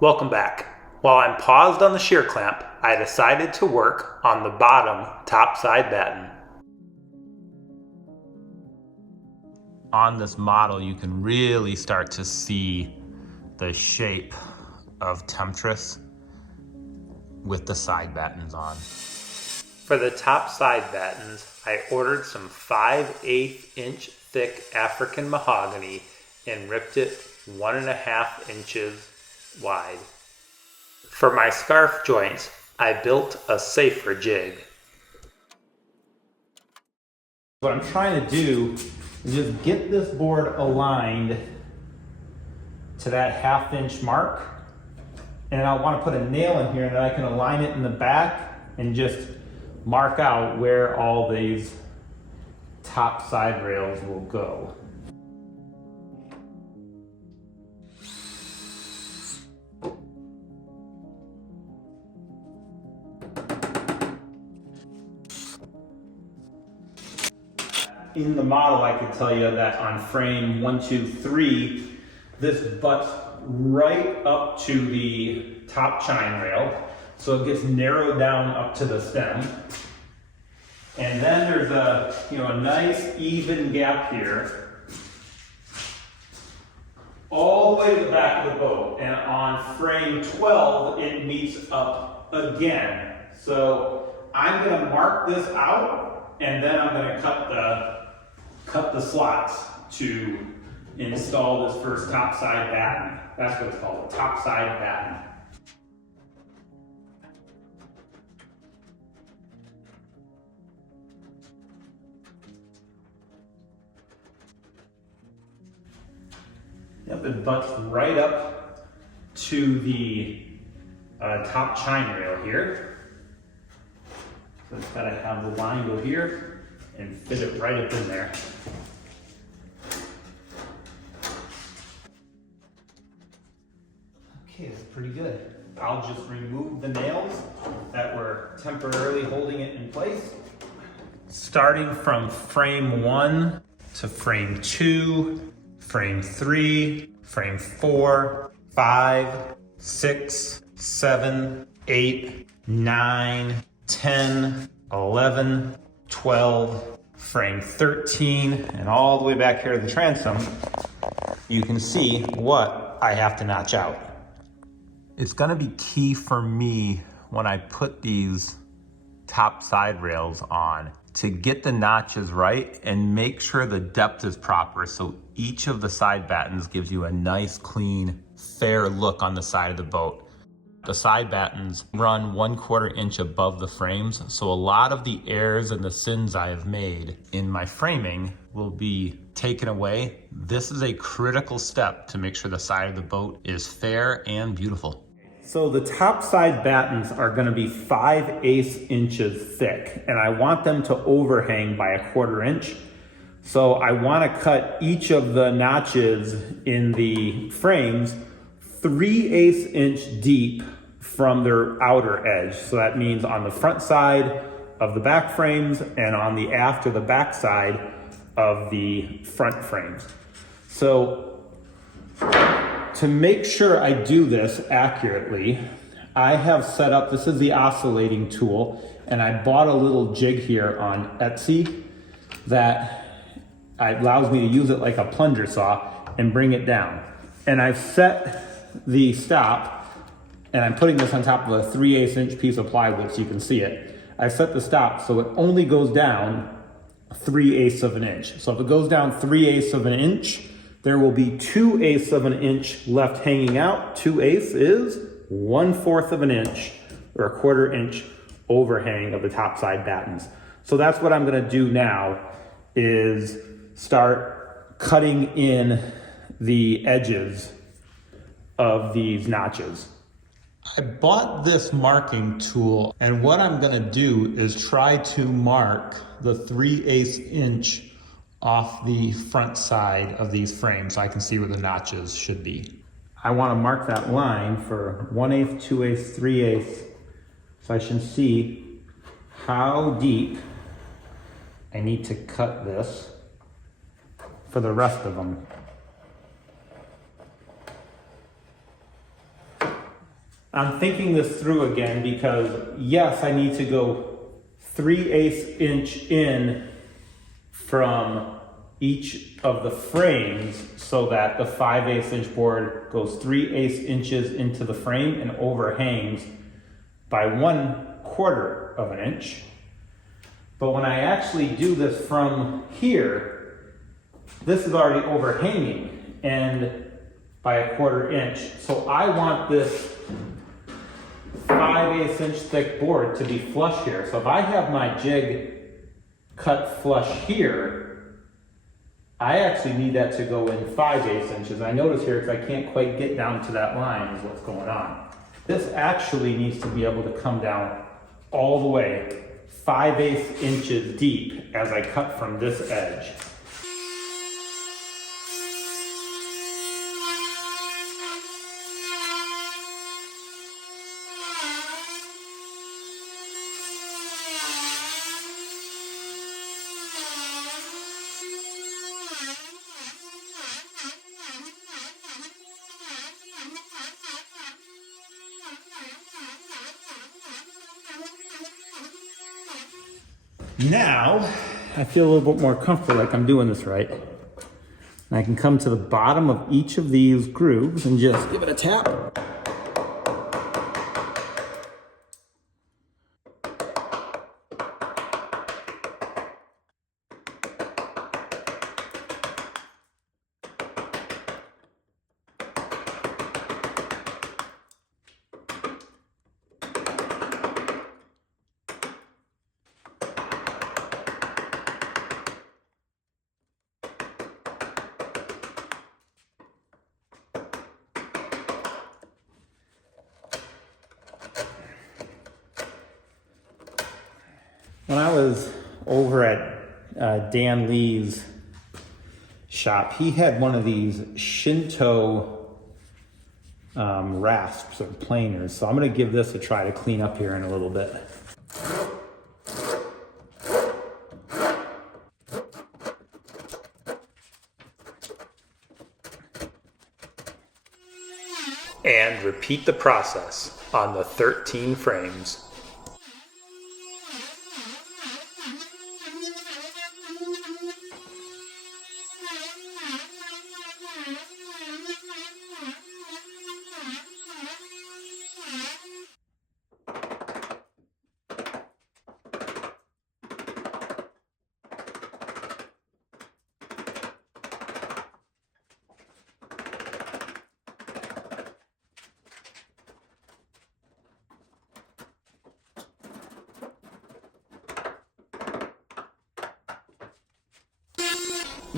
Welcome back. While I'm paused on the shear clamp, I decided to work on the bottom topside batten. On this model, you can really start to see the shape of Temptress with the side battens on. For the top side battens, I ordered some 5/8 inch thick African mahogany and ripped it 1.5 inches wide. For my scarf joints, I built a safer jig. What I'm trying to do is just get this board aligned to that 1/2 inch mark. And I want to put a nail in here and then I can align it in the back and just mark out where all these top side rails will go. In the model, I could tell you that on frame 1, 2, 3, this butts right up to the top chine rail, so it gets narrowed down up to the stem. And then there's a nice even gap here, all the way to the back of the boat. And on frame 12, it meets up again. So I'm going to mark this out, and then I'm going to cut the slots to install this first topside batten. That's what it's called, a topside batten. Yep, it butts right up to the top chine rail here. So it's got to have the line go here and fit it right up in there. Okay, that's pretty good. I'll just remove the nails that were temporarily holding it in place. Starting from frame 1 to frame 2, frame 3, frame 4, 5, 6, 7, 8, 9, 10, 11, 12, frame 13, and all the way back here to the transom, you can see what I have to notch out. It's gonna be key for me when I put these top side rails on to get the notches right and make sure the depth is proper so each of the side battens gives you a nice, clean, fair look on the side of the boat. The side battens run 1/4 inch above the frames, so a lot of the errors and the sins I have made in my framing will be taken away. This is a critical step to make sure the side of the boat is fair and beautiful. So the top side battens are going to be 5/8 inches thick, and I want them to overhang by 1/4 inch. So I want to cut each of the notches in the frames 3/8 inch deep from their outer edge. So that means on the front side of the back frames and on the aft or the back side of the front frames. So to make sure I do this accurately, I have set up, this is the oscillating tool, and I bought a little jig here on Etsy that allows me to use it like a plunger saw and bring it down. And I've set the stop, and I'm putting this on top of a 3/8 inch piece of plywood so you can see it. I set the stop so it only goes down 3/8 of an inch. So if it goes down 3/8 of an inch, there will be 2/8 of an inch left hanging out. 2/8 is 1/4 of an inch or 1/4 inch overhang of the top side battens. So that's what I'm gonna do now, is start cutting in the edges of these notches. I bought this marking tool, and what I'm gonna do is try to mark the 3/8 inch off the front side of these frames so I can see where the notches should be. I wanna mark that line for 1/8, 2/8, 3/8, so I should see how deep I need to cut this for the rest of them. I'm thinking this through again because yes, I need to go 3/8 inch in from each of the frames so that the 5/8 inch board goes 3/8 inches into the frame and overhangs by 1/4 of an inch. But when I actually do this from here, this is already overhanging and by 1/4 inch. So I want this 5/8 inch thick board to be flush here. So if I have my jig cut flush here, I actually need that to go in 5/8 inches. I notice here because I can't quite get down to that line is what's going on. This actually needs to be able to come down all the way 5/8 inches deep as I cut from this edge. Now, I feel a little bit more comfortable like I'm doing this right. And I can come to the bottom of each of these grooves and just give it a tap. When I was over at Dan Lee's shop, he had one of these Shinto rasps or planers. So I'm gonna give this a try to clean up here in a little bit. And repeat the process on the 13 frames.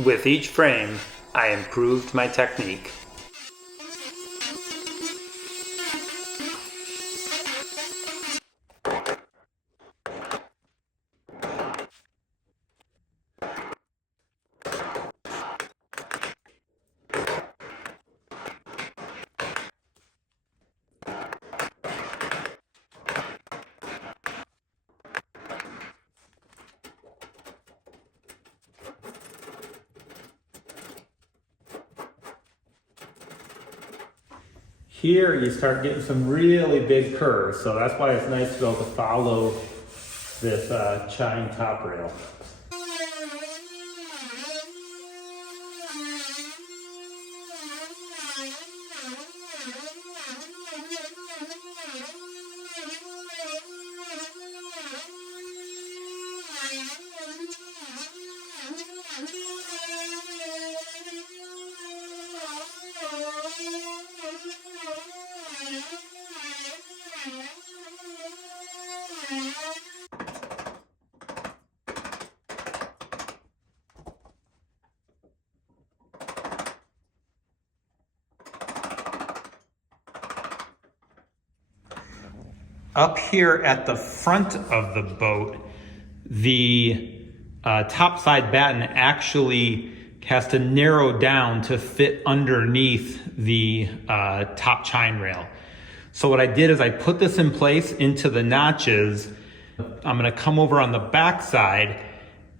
With each frame, I improved my technique. Here you start getting some really big curves, so that's why it's nice to be able to follow this chine top rail. Up here at the front of the boat, the topside batten actually has to narrow down to fit underneath the top chine rail. So what I did is I put this in place into the notches. I'm gonna come over on the back side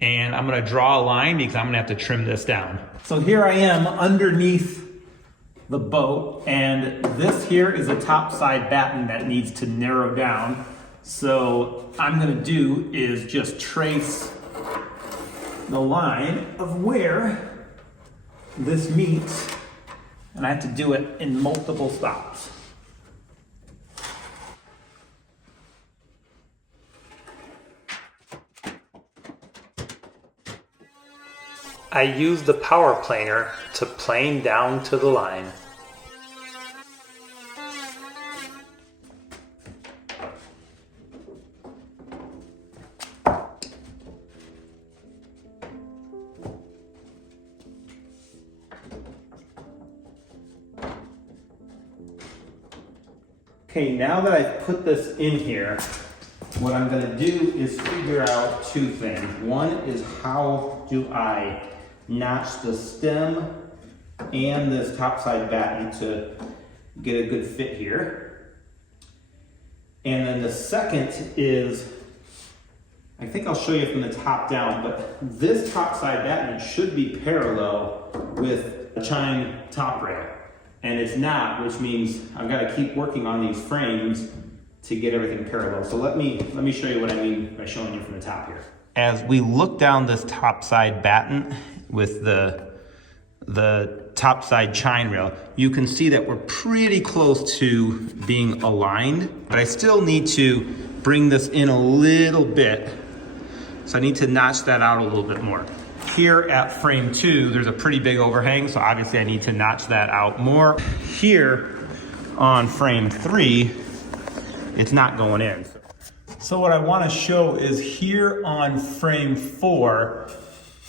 and I'm gonna draw a line because I'm gonna have to trim this down. So here I am underneath the boat, and this here is a topside batten that needs to narrow down. So I'm gonna do is just trace the line of where this meets, and I have to do it in multiple stops. I use the power planer to plane down to the line. Okay, now that I've put this in here, what I'm going to do is figure out two things. One is, how do I notch the stem and this topside batten to get a good fit here? And then the second is, I think I'll show you from the top down, but this topside batten should be parallel with the chine top rail. And it's not, which means I've got to keep working on these frames to get everything parallel. So let me show you what I mean by showing you from the top here. As we look down this topside batten with the topside chine rail, you can see that we're pretty close to being aligned, but I still need to bring this in a little bit. So I need to notch that out a little bit more. Here at frame 2, there's a pretty big overhang, so obviously I need to notch that out more. Here on frame 3, it's not going in. So what I want to show is here on frame 4,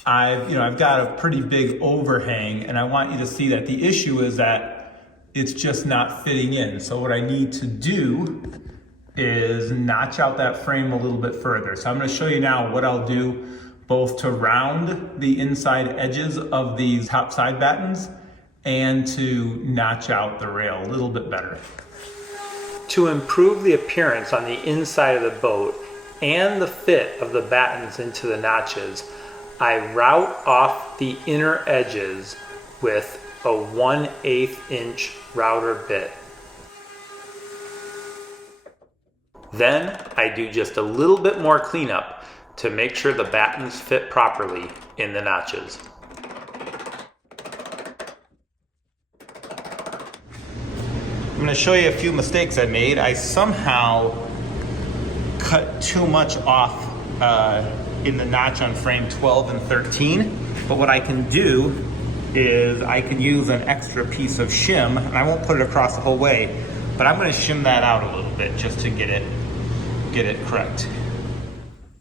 I've got a pretty big overhang, and I want you to see that the issue is that it's just not fitting in. So what I need to do is notch out that frame a little bit further. So I'm going to show you now what I'll do both to round the inside edges of these topside battens and to notch out the rail a little bit better. To improve the appearance on the inside of the boat and the fit of the battens into the notches, I route off the inner edges with a 1/8 inch router bit. Then I do just a little bit more cleanup to make sure the battens fit properly in the notches. I'm going to show you a few mistakes I made. I somehow cut too much off in the notch on frame 12 and 13, but what I can do is I can use an extra piece of shim, and I won't put it across the whole way, but I'm going to shim that out a little bit just to get it correct.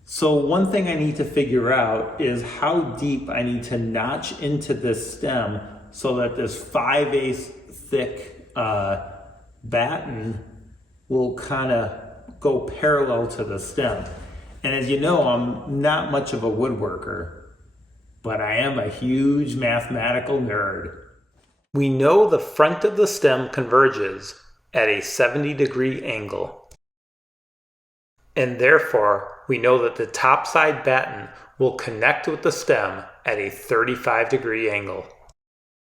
So one thing I need to figure out is how deep I need to notch into this stem so that this 5/8 thick batten will kind of go parallel to the stem. And as you know, I'm not much of a woodworker, but I am a huge mathematical nerd. We know the front of the stem converges at a 70-degree angle. And therefore, we know that the topside batten will connect with the stem at a 35-degree angle.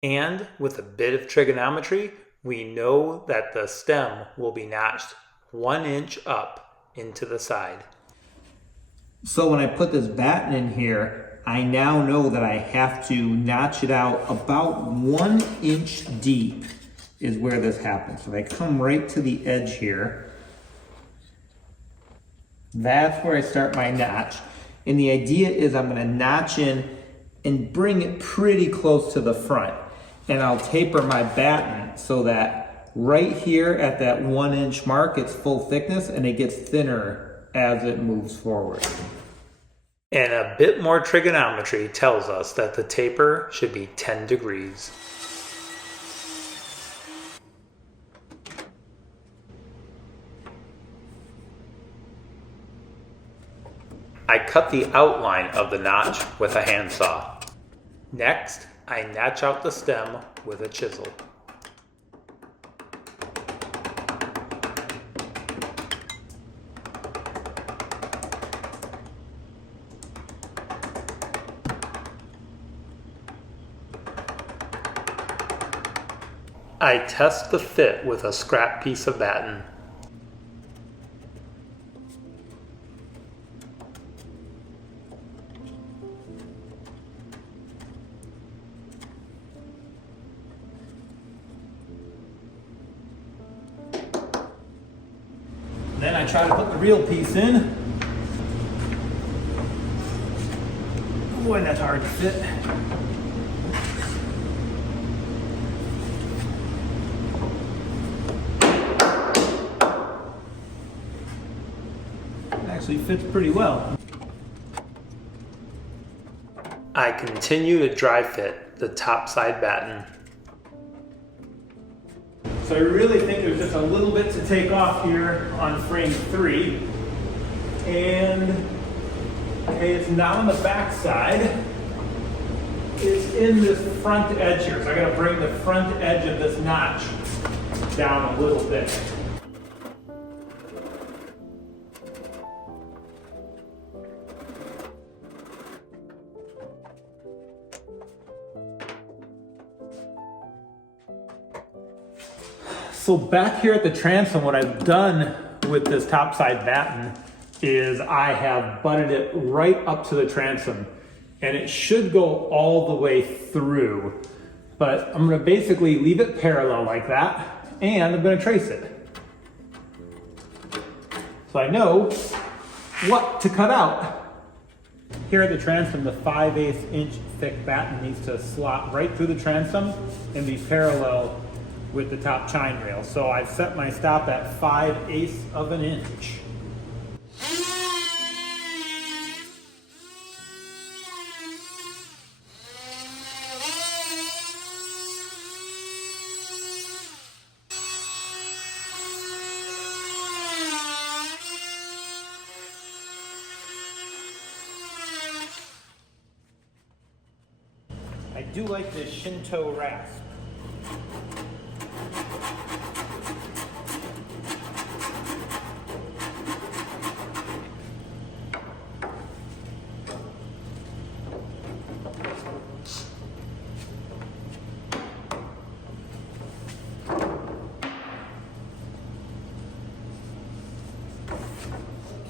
And with a bit of trigonometry, we know that the stem will be notched 1 inch up into the side. So when I put this batten in here, I now know that I have to notch it out about 1 inch deep is where this happens. So I come right to the edge here. That's where I start my notch. And the idea is I'm going to notch in and bring it pretty close to the front. And I'll taper my batten so that right here at that 1 inch mark, it's full thickness and it gets thinner as it moves forward. And a bit more trigonometry tells us that the taper should be 10 degrees. I cut the outline of the notch with a handsaw. Next, I notch out the stem with a chisel. I test the fit with a scrap piece of batten. Then I try to put the real piece in. Boy, that's hard to fit. It actually fits pretty well. I continue to dry fit the topside batten. So I really think there's just a little bit to take off here on frame 3. And okay, it's not on the back side. It's in this front edge here. So I gotta bring the front edge of this notch down a little bit. So back here at the transom, what I've done with this topside batten is I have butted it right up to the transom, and it should go all the way through. But I'm gonna basically leave it parallel like that, and I'm gonna trace it. So I know what to cut out. Here at the transom, the 5/8 inch thick batten needs to slot right through the transom and be parallel with the top chine rail. So I've set my stop at 5/8 of an inch. I do like this Shinto rasp.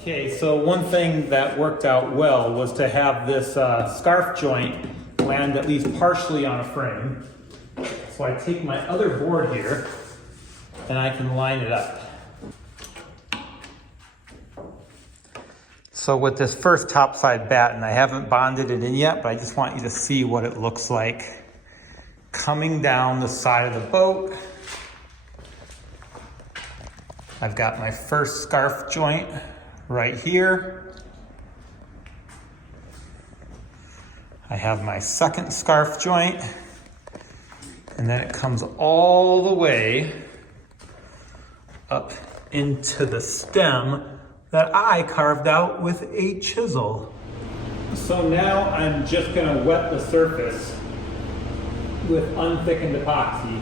Okay, so one thing that worked out well was to have this scarf joint land at least partially on a frame. So I take my other board here and I can line it up. So with this first topside batten, I haven't bonded it in yet, but I just want you to see what it looks like coming down the side of the boat. I've got my first scarf joint right here. I have my second scarf joint, and then it comes all the way up into the stem that I carved out with a chisel. So now I'm just gonna wet the surface with unthickened epoxy.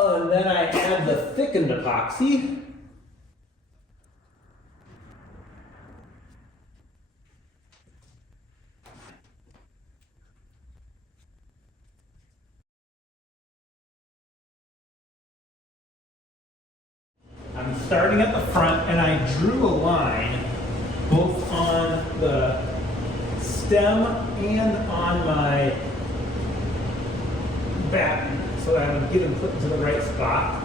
And then I add the thickened epoxy. I'm starting at the front, and I drew a line both on the stem and on my batten, so that I would get them put into the right spot.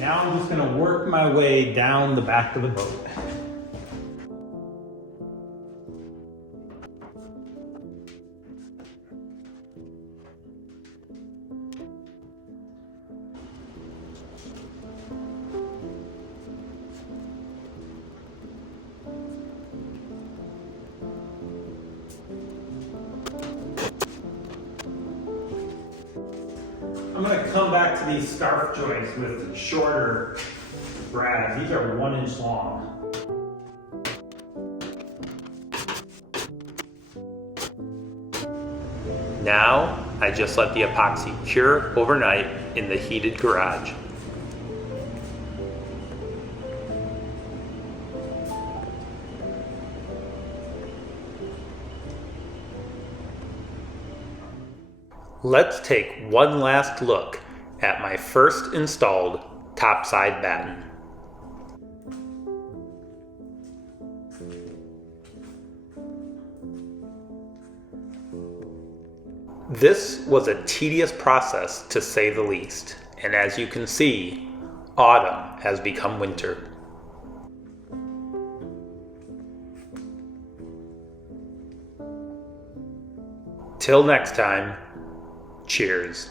Now I'm just going to work my way down the back of the boat. I'm going to come back to these scarf joints with shorter brads. These are 1 inch long. Now, I just let the epoxy cure overnight in the heated garage. Let's take one last look at my first installed topside batten. This was a tedious process to say the least, and as you can see, autumn has become winter. Till next time, cheers.